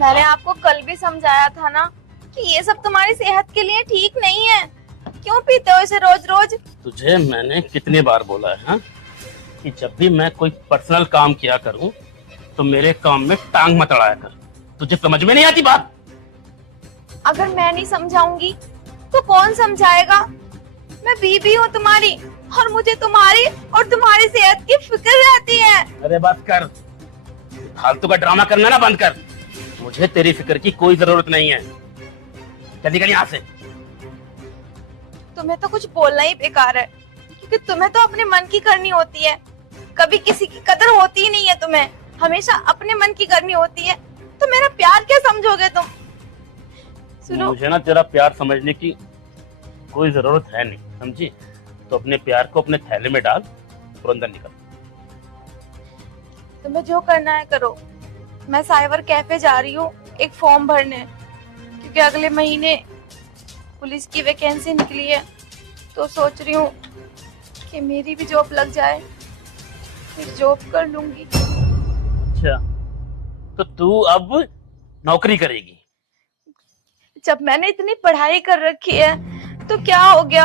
मैंने आपको कल भी समझाया था ना कि ये सब तुम्हारी सेहत के लिए ठीक नहीं है। क्यों पीते हो इसे रोज रोज? तुझे मैंने कितने बार बोला है हा? कि जब भी मैं कोई पर्सनल काम किया करूं तो मेरे काम में टांग मत अड़ाया कर। तुझे समझ में नहीं आती बात? अगर मैं नहीं समझाऊंगी तो कौन समझाएगा? मैं बीबी हूँ तुम्हारी और मुझे तुम्हारी और तुम्हारी सेहत की फिक्र रहती है। अरे बस कर, फालतू का ड्रामा करना ना बंद कर। मुझे तेरी फिक्र की कोई जरूरत नहीं है। चल निकल यहाँ से। तुम्हें तो कुछ बोलना ही बेकार है, क्योंकि तुम्हें तो अपने मन की करनी होती है। कभी किसी की कदर होती ही नहीं है तुम्हें, हमेशा अपने मन की करनी होती है। तो मेरा प्यार क्या समझोगे तुम? सुनो, मुझे ना तेरा प्यार समझने की कोई जरूरत है नहीं, समझी? तो अपने प्यार को अपने थैले में डाल और अंदर निकल। तुम्हें जो करना है करो। मैं साइबर कैफे जा रही हूँ एक फॉर्म भरने, क्योंकि अगले महीने पुलिस की वैकेंसी निकली है। तो सोच रही हूँ कि मेरी भी जॉब लग जाए, फिर जॉब कर लूंगी। अच्छा, तो तू अब नौकरी करेगी? जब मैंने इतनी पढ़ाई कर रखी है तो क्या हो गया,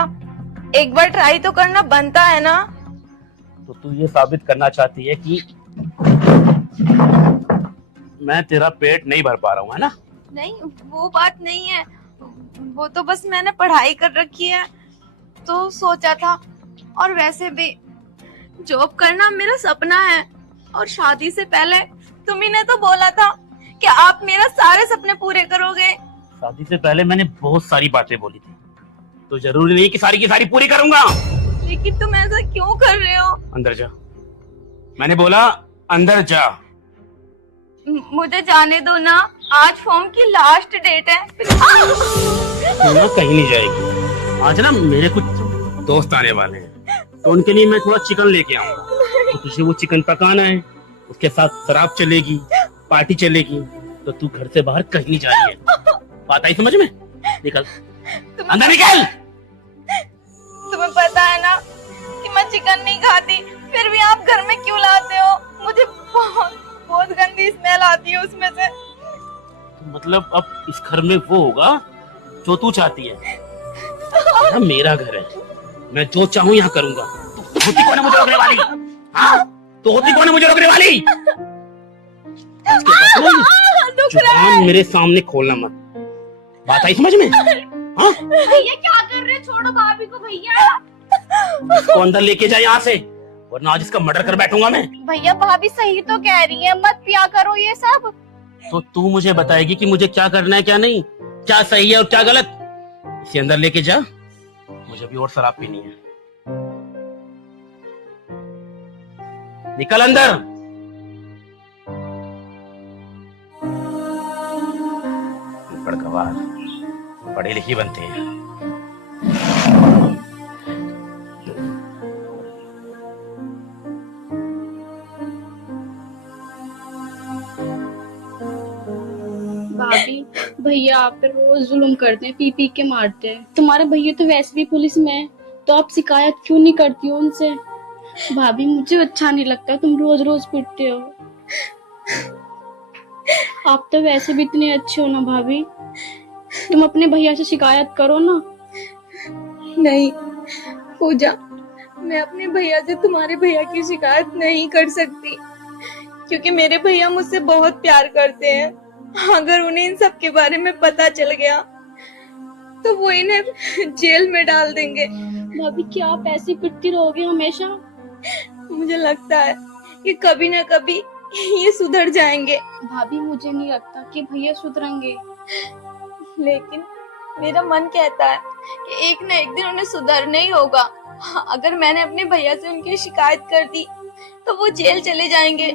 एक बार ट्राई तो करना बनता है ना। तो तू ये साबित करना चाहती है कि मैं तेरा पेट नहीं भर पा रहा हूँ, है ना? नहीं, वो बात नहीं है। वो तो बस मैंने पढ़ाई कर रखी है तो सोचा था। और वैसे भी जॉब करना मेरा सपना है, और शादी से पहले तुम्ही ने तो बोला था कि आप मेरा सारे सपने पूरे करोगे। शादी से पहले मैंने बहुत सारी बातें बोली थी, तो जरूरी नहीं कि सारी की सारी पूरी करूंगा। लेकिन तुम ऐसा क्यों कर रहे हो? अंदर जा, मैंने बोला अंदर जा। मुझे जाने दो ना, आज फॉर्म की लास्ट डेट है। तू ना कहीं नहीं जाएगी। आज ना मेरे कुछ दोस्त आने वाले हैं, तो उनके लिए मैं थोड़ा चिकन लेके आऊंगा। तो तुझे वो चिकन पकाना है, उसके साथ शराब चलेगी, पार्टी चलेगी। तो तू घर से बाहर कहीं नहीं जा रही है। बात आई समझ में? निकल, अंदर निकल। तुम्हें पता है ना कि मैं चिकन नहीं खाती, फिर भी आप घर में क्यों लाते हो? मुझे बहुत गंदी स्मेल आती है उसमें से। मतलब अब इस घर में वो होगा जो तू चाहती है। यह मेरा घर है, मैं जो चाहूँ यहाँ करूंगा। तू होती कौन है मुझे रोकने वाली? हाँ, तो होती कौन है मुझे रोकने वाली? जुबान मेरे सामने खोलना मत। बात आई समझ में? हाँ? भैया क्या कर रहे? छोड़ो भाभी को भैया। इसको अंदर लेके जा यहाँ से, वरना आज इसका मर्डर कर बैठूंगा मैं। भैया भाभी सही तो कह रही है, मत पिया करो ये सब। तो तू मुझे बताएगी कि मुझे क्या करना है क्या नहीं, क्या सही है और क्या गलत। इसे अंदर लेके जा, मुझे भी और शराब पीनी है। निकल अंदर। गवार पढ़े लिखी बनते हैं। भाभी, भैया आप पे रोज जुल्म करते हैं, पी पी के मारते हैं। तुम्हारे भैया तो वैसे भी पुलिस में है, तो आप शिकायत क्यों नहीं करती हो उनसे? भाभी मुझे अच्छा नहीं लगता तुम रोज रोज पिटते हो। आप तो वैसे भी इतने अच्छे हो ना भाभी, तुम अपने भैया से शिकायत करो ना। नहीं पूजा, मैं अपने भैया से तुम्हारे भैया की शिकायत नहीं कर सकती, क्योंकि मेरे भैया मुझसे बहुत प्यार करते हैं। अगर उन्हें इन सब के बारे में पता चल गया तो वो इन्हें जेल में डाल देंगे। भाभी क्या आप ऐसे पिटती रहोगे हमेशा? मुझे लगता है कि कभी ना कभी ये सुधर जाएंगे। भाभी मुझे नहीं लगता कि भैया सुधरेंगे। लेकिन मेरा मन कहता है कि एक ना एक दिन उन्हें सुधरना ही होगा। अगर मैंने अपने भैया से उनकी शिकायत कर दी तो वो जेल चले जाएंगे,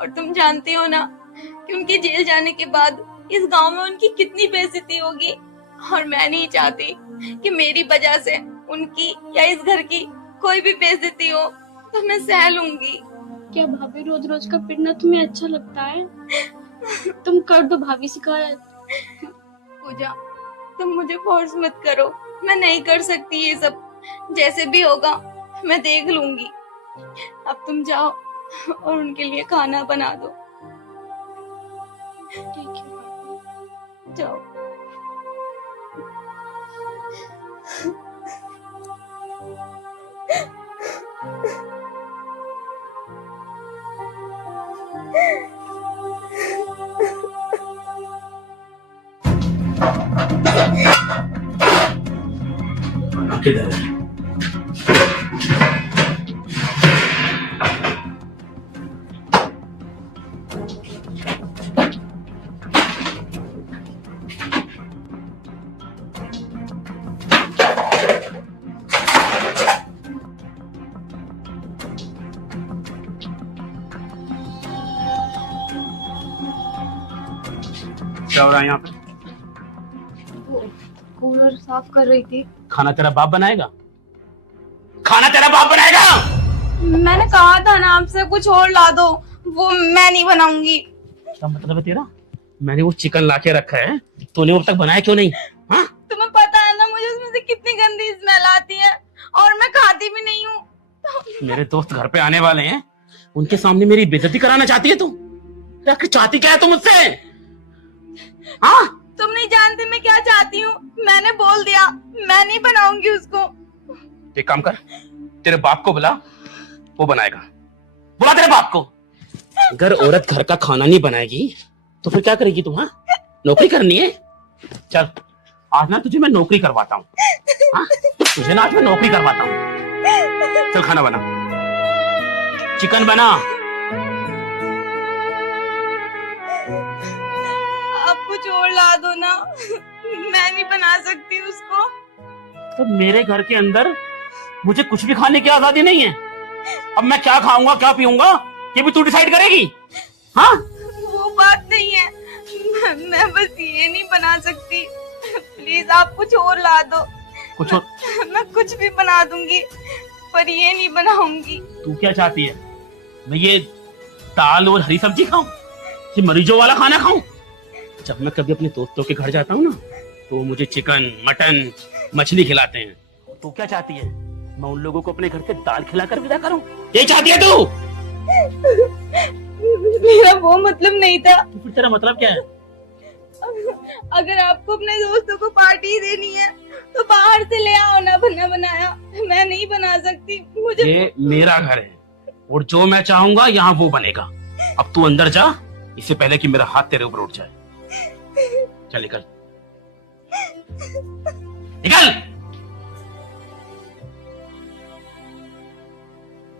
और तुम जानती हो ना कि उनके जेल जाने के बाद इस गांव में उनकी कितनी बेइज्जती होगी। और मैं नहीं चाहती कि मेरी वजह से उनकी या इस घर की कोई भी बेइज्जती हो, तो मैं सह लूंगी। क्या भाभी रोज रोज का पिटना तुम्हें अच्छा लगता है? तुम कर दो भाभी शिकायत। पूजा, तुम मुझे फोर्स मत करो, मैं नहीं कर सकती ये सब। जैसे भी होगा मैं देख लूंगी। अब तुम जाओ और उनके लिए खाना बना दो। ठीक है भाभी। जाओ। किधर है? क्या हो रहा है यहाँ पे? कूलर साफ कर रही थी। खाना तेरा बाप बनाएगा? खाना तेरा बाप बनाएगा? मैंने कहा था ना आपसे कुछ और ला दो, वो मैं नहीं बनाऊंगी। क्या मतलब है तेरा? मैंने वो चिकन लाके रखा है, तूने वो अब तक बनाया क्यों नहीं? हाँ? तुम्हें पता है ना मुझे उसमें से कितनी गंदी स्मेल आती है, और मैं खाती भी नहीं हूँ। मेरे दोस्त घर पे आने वाले हैं, उनके सामने मेरी बेइज्जती कराना चाहती है तू? आखिर चाहती क्या है तुम मुझसे? हाँ? तुम नहीं जानते मैं क्या चाहती हूँ। मैंने बोल दिया मैं नहीं बनाऊंगी उसको। एक काम कर, तेरे बाप को बुला, वो बनाएगा। बुला तेरे बाप को। अगर औरत घर का खाना नहीं बनाएगी तो फिर क्या करेगी तू? हाँ? नौकरी करनी है? चल आज ना तुझे मैं नौकरी करवाता हूँ। हाँ? तुझे ना आज मैं नौकरी करवाता हूँ। चल खाना बना, चिकन बना। अब कुछ और ला दो ना, मैं नहीं बना सकती उसको। तो मेरे घर के अंदर मुझे कुछ भी खाने की आजादी नहीं है। अब मैं क्या खाऊंगा क्या पीऊंगा ये भी तू डिसाइड करेगी? हाँ? वो बात नहीं है, मैं बस ये नहीं बना सकती। प्लीज आप कुछ और ला दो। कुछ और? मैं कुछ भी बना दूंगी, पर ये नहीं बनाऊंगी। तू क्या चाहती है? मैं ये दाल और हरी सब्जी खाऊं? ये मरीजों वाला खाना खाऊं? जब मैं कभी अपने दोस्तों के घर जाता हूँ ना, तो मुझे चिकन, मटन, मछली खिलाते हैं। तू क्या चाहती है? मैं उन लोगों को अपने घर से दाल खिलाकर विदा करूं? यही चाहती है तू? मेरा वो मतलब नहीं था। तो फिर तेरा मतलब क्या है? अगर आपको अपने दोस्तों को पार्टी देनी है तो बाहर से ले आओ ना बना बनाया। मैं नहीं बना सकती, मुझे। ये मेरा घर है और जो मैं चाहूंगा यहाँ वो बनेगा। अब तू अंदर जा, इससे पहले कि मेरा हाथ तेरे ऊपर उठ जाए। चल निकल, निकल।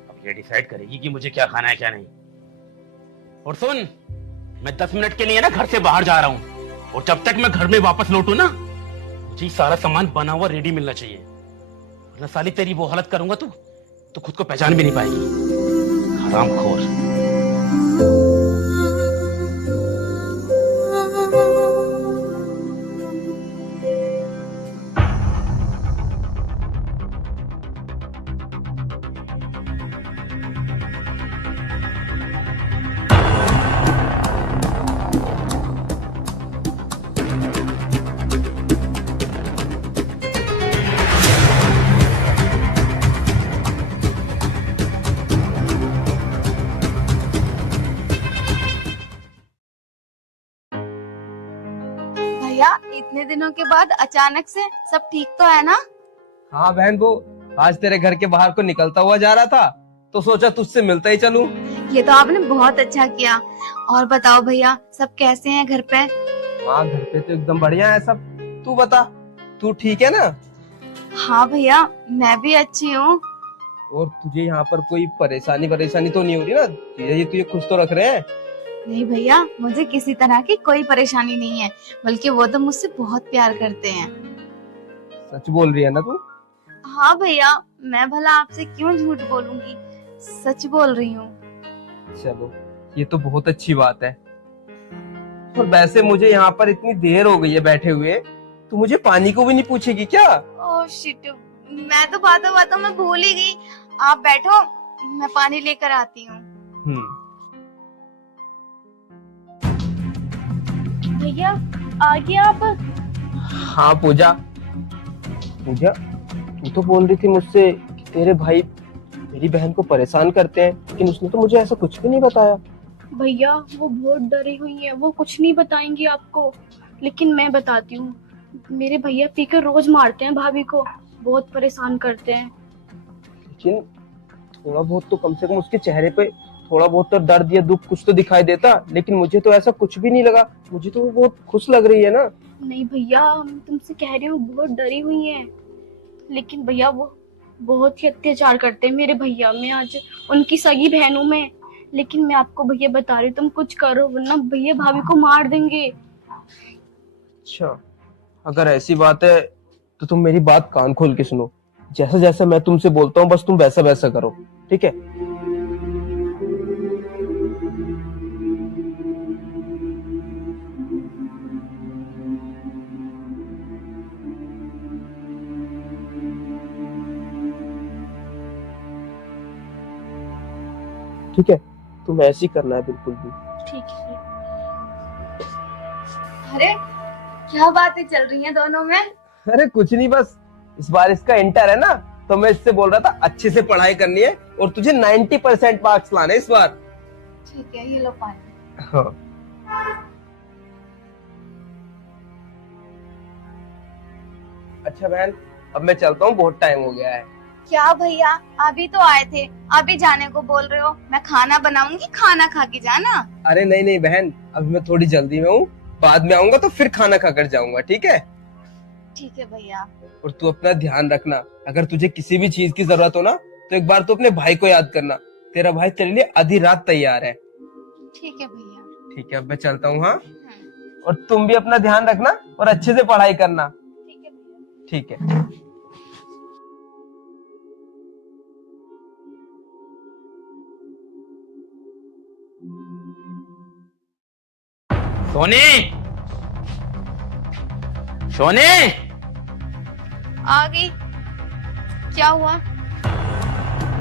अब ये डिसाइड करेगी कि मुझे क्या खाना है क्या नहीं। और सुन, मैं 10 मिनट के लिए ना घर से बाहर जा रहा हूँ, और जब तक मैं घर में वापस लौटू ना, मुझे सारा सामान बना हुआ रेडी मिलना चाहिए, वरना साली तेरी वो हालत करूंगा तो खुद को पहचान भी नहीं पाएगी। हरामखोर। भैया इतने दिनों के बाद अचानक से, सब ठीक तो है ना? हाँ बहन, वो आज तेरे घर के बाहर को निकलता हुआ जा रहा था तो सोचा तुझसे मिलता ही चलूं। ये तो आपने बहुत अच्छा किया। और बताओ भैया, सब कैसे हैं घर पे? हाँ घर पे तो एकदम बढ़िया है सब। तू बता, तू ठीक है ना? हाँ भैया, मैं भी अच्छी हूँ। और तुझे यहाँ पर कोई परेशानी तो नहीं हो रही ना? ये तुझे खुश तो रख रहे हैं? नहीं भैया, मुझे किसी तरह की कोई परेशानी नहीं है, बल्कि वो तो मुझसे बहुत प्यार करते हैं। सच बोल रही है ना तू? हाँ भैया, मैं भला आपसे क्यों झूठ बोलूंगी, सच बोल रही हूँ। चलो, ये तो बहुत अच्छी बात है। और वैसे मुझे यहाँ पर इतनी देर हो गई है बैठे हुए, तू मुझे पानी को भी नहीं पूछेगी क्या? ओह शिट, मैं तो बातों बातों में भूल ही गई। आप बैठो, मैं पानी लेकर आती हूँ। भैया आगे आप। हाँ पूजा, तू तो बोल रही थी मुझसे कि तेरे भाई मेरी बहन को परेशान करते हैं, लेकिन उसने तो मुझे ऐसा कुछ भी नहीं बताया। भैया वो बहुत डरी हुई है, वो कुछ नहीं बताएंगी आपको, लेकिन मैं बताती हूँ। मेरे भैया पीकर रोज मारते हैं भाभी को, बहुत परेशान करते हैं। लेकिन थोड़ा बहुत तो कम से कम उसके चेहरे पे थोड़ा बहुत तो दर्द या दुख कुछ तो दिखाई देता, लेकिन मुझे तो ऐसा कुछ भी नहीं लगा। मुझे तो वो बहुत खुश लग रही है ना। नहीं भैया, मैं तुमसे कह रही हूँ बहुत डरी हुई है, लेकिन भैया वो बहुत ही अत्याचार करते हैं मेरे भैया। मैं आज उनकी सगी बहन हूँ मैं, लेकिन मैं आपको भैया बता रही हूँ तुम कुछ करो वरना भैया भाभी को मार देंगे। अच्छा, अगर ऐसी बात है तो तुम मेरी बात कान खोल के सुनो। जैसा जैसा मैं तुमसे बोलता हूँ बस तुम वैसा वैसा करो, ठीक है? ठीक है, तुम ऐसे ही करना है बिल्कुल भी। ठीक है। अरे क्या बातें चल रही हैं दोनों में? अरे कुछ नहीं, बस इस बार इसका इंटर है ना, तो मैं इससे बोल रहा था अच्छे से पढ़ाई करनी है और तुझे 90% मार्क्स लाने इस बार। ठीक है, ये लो पानी। हाँ। अच्छा बहन, अब मैं चलता हूँ, बहुत टाइम हो गया है। क्या भैया, अभी तो आए थे, अभी जाने को बोल रहे हो? मैं खाना बनाऊंगी, खाना खा के जाना। अरे नहीं नहीं बहन, अभी मैं थोड़ी जल्दी में हूँ, बाद में आऊंगा तो फिर खाना खाकर जाऊंगा, ठीक है? ठीक है भैया। और तू अपना ध्यान रखना, अगर तुझे किसी भी चीज की जरूरत हो ना तो एक बार तू अपने भाई को याद करना। तेरा भाई तेरे लिए आधी रात तैयार है। ठीक है भैया। ठीक है, अब मैं चलता हूँ। हाँ, और तुम भी अपना ध्यान रखना और अच्छे से पढ़ाई करना। ठीक है भैया। ठीक है। सोने, सोने, आ गई। क्या हुआ?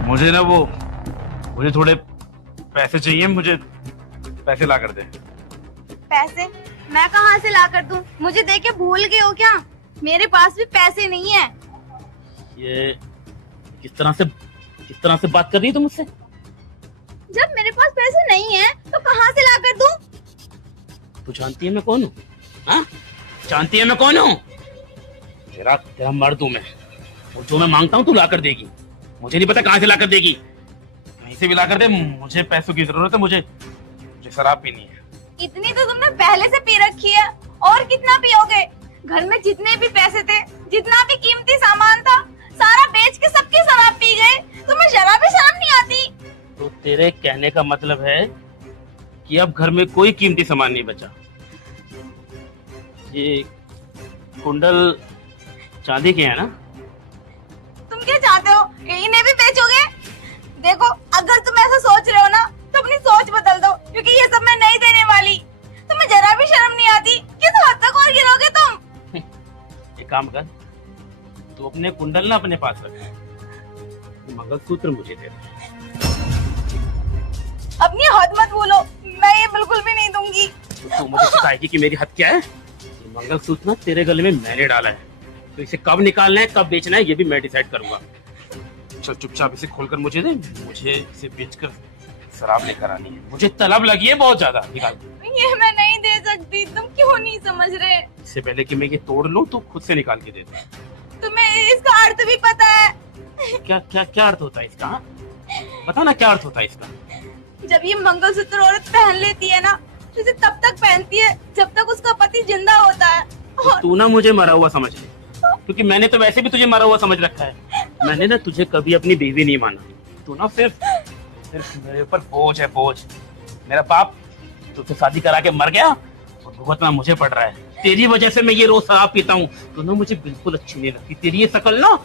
मुझे थोड़े पैसे चाहिए, मुझे पैसे ला कर दे। पैसे? मैं कहाँ से ला कर दूं? मुझे दे के भूल गए हो क्या? मेरे पास भी पैसे नहीं है। ये किस तरह से बात कर रही है तुम मुझसे? जब मेरे पास पैसे नहीं है तो कहाँ से ला कर दूं? तू जानती है मैं कौन हूँ? हाँ, जानती है मैं कौन हूँ? तेरा मर्द हूँ मैं, और जो मैं मांगता हूँ तू ला कर देगी। मुझे नहीं पता कहाँ से ला कर देगी, कहीं से भी ला कर दे। मुझे पैसों की जरूरत है, मुझे शराब पीनी है। इतनी तो तुमने पहले से पी रखी है, और कितना पियोगे? घर में जितने भी पैसे थे, जितना भी कीमती सामान था, सारा बेच के सबकी शराब पी गए। तुम्हें जरा भी शर्म नहीं आती? तो तेरे कहने का मतलब है कि अब घर में कोई कीमती सामान नहीं बचा। ये कुंडल चांदी के है ना? तुम क्या चाहते हो, इन्हें भी बेचोगे? देखो, अगर तुम ऐसा सोच रहे हो ना तो अपनी सोच बदल दो, क्योंकि ये सब मैं नहीं देने वाली। तुम्हें जरा भी शर्म नहीं आती? किस हद तक और गिरोगे तुम? एक काम कर, तू अपने कुंडल ना अपने पास रख, मंगलसूत्र मुझे दे दे। अपनी हद मत बोलो, मैं ये बिल्कुल भी नहीं दूंगी। तू मुझे सिखाएगी कि मेरी हद क्या है? ये मंगलसूत्र ना तेरे गले में मैंने डाला है, तो इसे कब निकालना है कब बेचना है ये भी मैं डिसाइड करूंगा। चल चुपचाप इसे खोलकर मुझे दे, मुझे इसे बेचकर शराब लेकर आनी है। मुझे तलब लगी है बहुत ज्यादा। निकाल। ये मैं नहीं दे सकती, तुम क्यों नहीं समझ रहे? इससे पहले कि मैं ये तोड़ लूं तो खुद से निकाल के दे दे। तुम्हें इसका अर्थ भी पता है? क्या क्या क्या अर्थ होता है इसका? हाँ? बता ना क्या अर्थ होता है इसका? जब ये मंगलसूत्र औरत पहन लेती है ना, तो इसे तब तक पहनती है जब तक उसका पति जिंदा होता है। तो तू ना मुझे मरा हुआ समझ ले, क्योंकि मैंने तो वैसे भी तुझे मरा हुआ समझ रखा है। मैंने ना तुझे कभी अपनी बीवी नहीं माना। तू ना सिर्फ मेरे ऊपर बोझ है, बोझ। मेरा बाप तुझसे शादी करा के मर गया और भुगतना मुझे पड़ रहा है। तेरी वजह से मैं ये रोज शराब पीता हूँ, तो ना मुझे बिल्कुल अच्छी नहीं लगती। तेरी ये शकल ना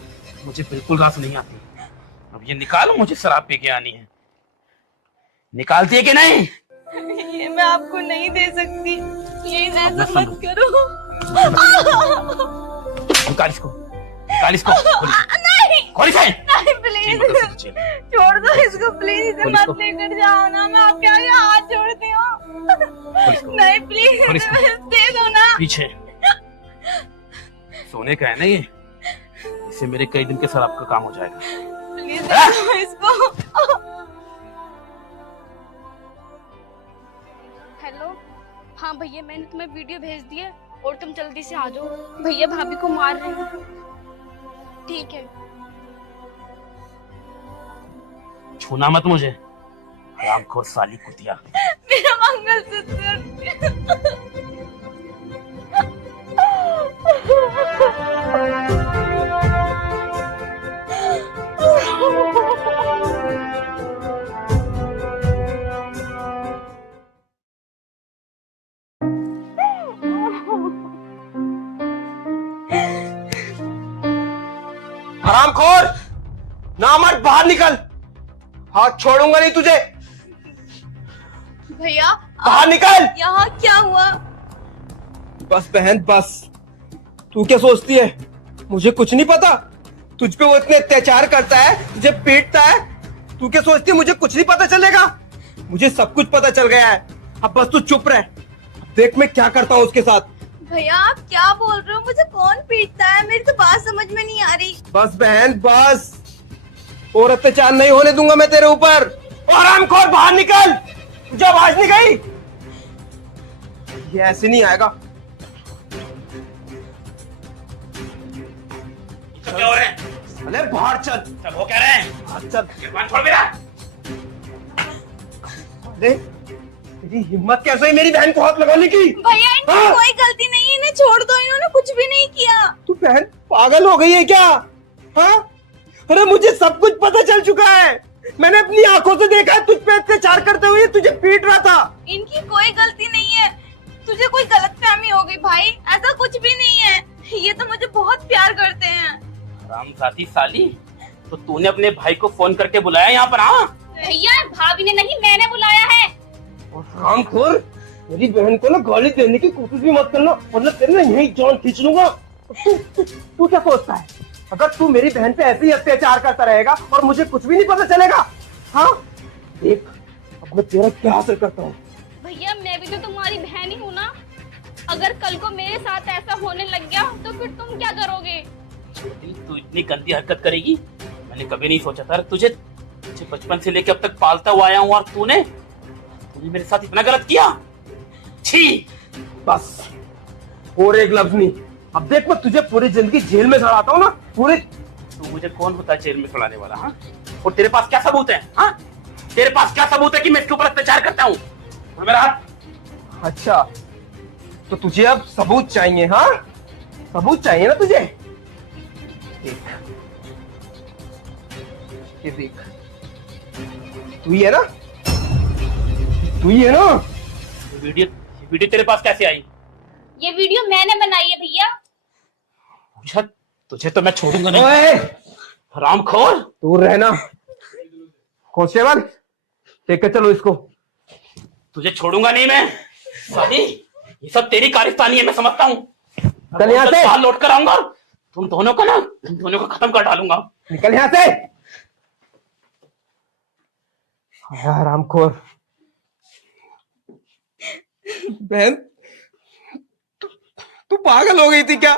मुझे बिल्कुल रास नहीं आती। अब ये निकालो, मुझे शराब पी के आनी है। निकालती है कि नहीं? ये मैं आपको नहीं दे सकती, प्लीज ऐसा समझ। मत करो। निकाल इसको, निकाल इसको। नहीं खोल इसे। नहीं, प्लीज छोड़ दो इसको, प्लीज इसे खोल मत इसको। लेकर जाओ ना, मैं आपके आगे हाथ जोड़ती हूँ। इसको। नहीं प्लीज खोल इसको। दे दो ना। पीछे सोने का है ना ये, इससे मेरे कई दिन के शराब का काम हो जाएगा। प्लीज दे दो इसको। भैया मैंने तुम्हें वीडियो भेज दी है और तुम जल्दी से आ जाओ, भैया भाभी को मार रहे हैं। ठीक है। छूना मत मुझे, हरामखोर साली कुतिया। मेरा मंगलसूत्र। हरामखोर, ना मत, बाहर निकल। हाथ छोड़ूंगा नहीं तुझे। भैया बाहर निकल। यहाँ क्या हुआ? बस बहन बस, तू क्या सोचती है मुझे कुछ नहीं पता? तुझ पे वो इतने अत्याचार करता है, तुझे पीटता है, तू क्या सोचती है मुझे कुछ नहीं पता चलेगा? मुझे सब कुछ पता चल गया है। अब बस तू चुप रह, देख मैं क्या करता हूँ उसके साथ। भैया आप क्या बोल रहे हो? मुझे कौन पीटता है? मेरी तो बात समझ में नहीं आ रही। बस बहन बस, और अत्याचार नहीं होने दूंगा मैं तेरे ऊपर। हरामखोर बाहर निकल, तुझे आवाज नहीं गई? ये ऐसे नहीं आएगा। क्या हो रहा है? अरे बाहर चल। चल, वो कह रहे हैं बाहर चल। गिरबान छोड़ मेरा। अरे तेरी हिम्मत कैसे है मेरी बहन को हाथ लगाने की? भैया इनकी हाँ? कोई गलती नहीं है, इन्हें छोड़ दो, इन्होंने कुछ भी नहीं किया। तू बहन पागल हो गई है क्या? हाँ? अरे मुझे सब कुछ पता चल चुका है। मैंने अपनी आंखों से देखा है तुझ पे अत्याचार करते हुए, तुझे पीट रहा था। इनकी कोई गलती नहीं है, तुझे कोई गलतफहमी हो गई भाई, ऐसा कुछ भी नहीं है। ये तो मुझे बहुत प्यार करते हैं। हरामजादी साली, तो तूने अपने भाई को फोन करके बुलाया यहाँ पर? हाँ भैया भाभी ने नहीं, मैंने बुलाया है। और हरामखोर, मेरी बहन को ना गाली देने की कोशिश भी मत करना, वरना तेरे ना यही जान खींच लूंगा। तू क्या सोचता है, अगर तू मेरी बहन पे ऐसे ही अत्याचार करता रहेगा और मुझे कुछ भी नहीं पता चलेगा? हाँ देख अब मैं तेरा क्या हासिल करता हूँ। भैया मैं भी तो तुम्हारी बहन ही हूँ ना, अगर कल को मेरे साथ ऐसा होने लग गया तो फिर तुम क्या करोगे? छोटी, तू इतनी गंदी हरकत करेगी मैंने कभी नहीं सोचा था। तुझे बचपन से लेकर अब तक पालता हुआ आया हूँ और तूने मेरे साथ इतना गलत किया। छी! बस और एक लफ्ज नहीं। अब देख मैं तुझे पूरी जिंदगी जेल में सड़ाता हूँ ना, पूरे। तू मुझे कौन होता है जेल में सड़ाने वाला? हाँ, और तेरे पास क्या सबूत है? हाँ, तेरे पास क्या सबूत है कि मैं इसके ऊपर अत्याचार करता हूँ? मेरा हाथ। अच्छा तो तुझे अब सबूत चाहिए? हाँ सबूत चाहिए ना तुझे? देख ये देख, तू ही है ना, तू ही है ना? वीडियो तेरे पास कैसे आई? ये वीडियो मैंने बनाई है भैया। अच्छा, तुझे तो मैं छोड़ूंगा नहीं। ओए हरामखोर, दूर रहना। कांस्टेबल लेकर चलो इसको। तुझे छोड़ूंगा नहीं मैं। साली, ये सब तेरी कारिस्तानी है, मैं समझता हूँ। चल यहाँ से। साल लौट कर आऊंगा, तुम दोनों को खत्म कर डालूंगा। निकल यहाँ से। हरामखोर बहन, तू पागल हो गई थी क्या?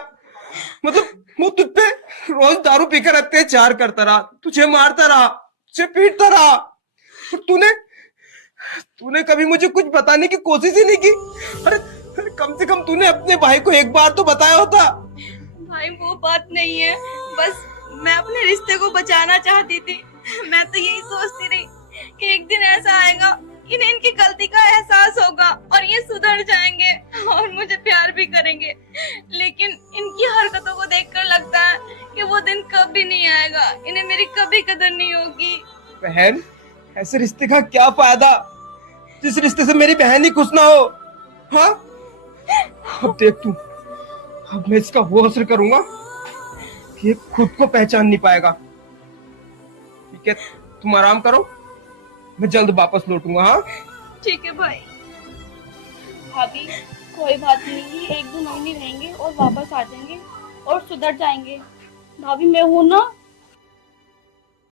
मतलब वो तुझ पे रोज दारू पीकर अत्याचार करता रहा, तुझे मारता रहा, तुझे पीटता रहा, और तूने कभी मुझे कुछ बताने की कोशिश ही नहीं की। अरे कम से कम तूने अपने भाई को एक बार तो बताया होता। भाई वो बात नहीं है, बस मैं अपने रिश्ते को बचाना चाहती थी। मैं तो यही सोचती रही कि एक दिन ऐसा आएगा, इन्हें इनकी गलती का एहसास होगा और ये सुधर जाएंगे और मुझे प्यार भी करेंगे। लेकिन इनकी हरकतों को देखकर लगता है कि वो दिन कभी नहीं आएगा, इन्हें मेरी कभी कदर नहीं होगी। बहन, ऐसे रिश्ते का क्या फायदा जिस रिश्ते से मेरी बहन ही खुश ना हो? हाँ अब देख तू, अब मैं इसका वो असर करूंगा कि ये खुद को पहचान नहीं पाएगा। ठीक है तुम आराम करो, मैं जल्द वापस लौटूंगा। हाँ ठीक है भाई। भाभी कोई बात नहीं, ये 1-2 महीने रहेंगे और वापस आ जाएंगे और सुधर जाएंगे। भाभी मैं हूं ना,